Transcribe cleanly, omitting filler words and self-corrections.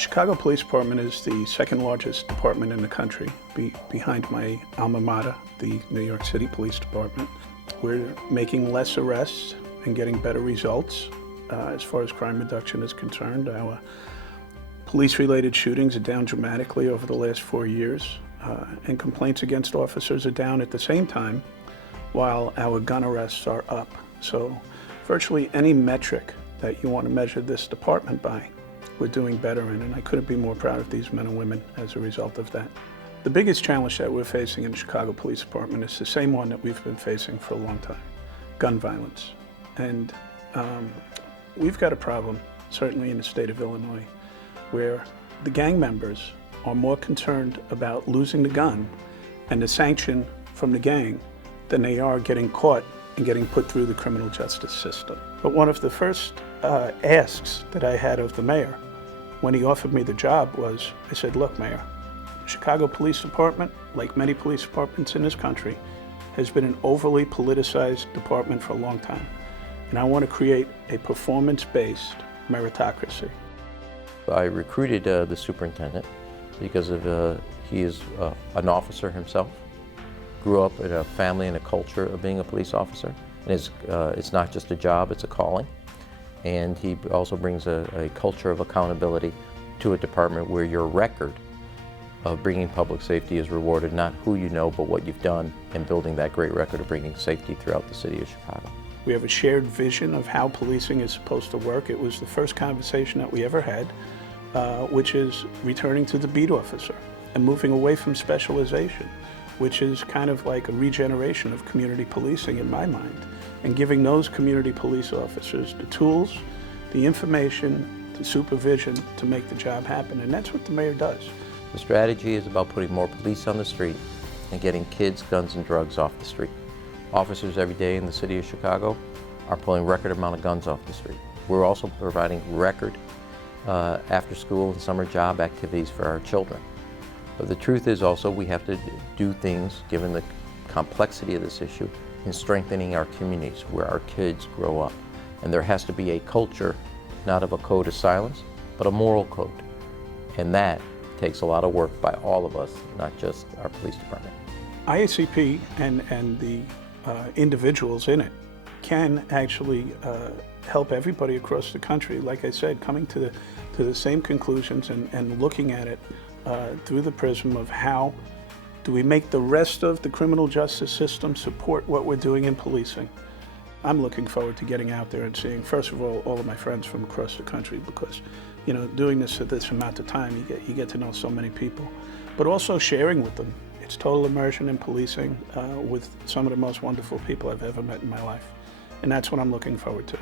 Chicago Police Department is the second largest department in the country, behind my alma mater, the New York City Police Department. We're making less arrests and getting better results as far as crime reduction is concerned. Our police-related shootings are down dramatically over the last 4 years, and complaints against officers are down at the same time, while our gun arrests are up. So virtually any metric that you want to measure this department by, we're doing better in, and I couldn't be more proud of these men and women as a result of that. The biggest challenge that we're facing in the Chicago Police Department is the same one that we've been facing for a long time: gun violence. And we've got a problem, certainly in the state of Illinois, where the gang members are more concerned about losing the gun and the sanction from the gang than they are getting caught and getting put through the criminal justice system. But one of the first asks that I had of the mayor when he offered me the job was, I said, look, Mayor, Chicago Police Department, like many police departments in this country, has been an overly politicized department for a long time. And I want to create a performance-based meritocracy. I recruited the superintendent because he is an officer himself, grew up in a family and a culture of being a police officer. And it's not just a job, it's a calling. And he also brings a culture of accountability to a department where your record of bringing public safety is rewarded, not who you know, but what you've done in building that great record of bringing safety throughout the city of Chicago. We have a shared vision of how policing is supposed to work. It was the first conversation that we ever had, which is returning to the beat officer and moving away from specialization, which is kind of like a regeneration of community policing in my mind, and giving those community police officers the tools, the information, the supervision to make the job happen, and that's what the mayor does. The strategy is about putting more police on the street and getting kids, guns, and drugs off the street. Officers every day in the city of Chicago are pulling record amount of guns off the street. We're also providing record after school and summer job activities for our children. But the truth is also we have to do things, given the complexity of this issue, in strengthening our communities where our kids grow up. And there has to be a culture, not of a code of silence, but a moral code. And that takes a lot of work by all of us, not just our police department. IACP and the individuals in it can actually help everybody across the country, like I said, coming to the same conclusions and looking at it through the prism of how do we make the rest of the criminal justice system support what we're doing in policing. I'm looking forward to getting out there and seeing, first of all of my friends from across the country, because, you know, doing this at this amount of time, you get to know so many people, but also sharing with them. It's total immersion in policing with some of the most wonderful people I've ever met in my life. And that's what I'm looking forward to.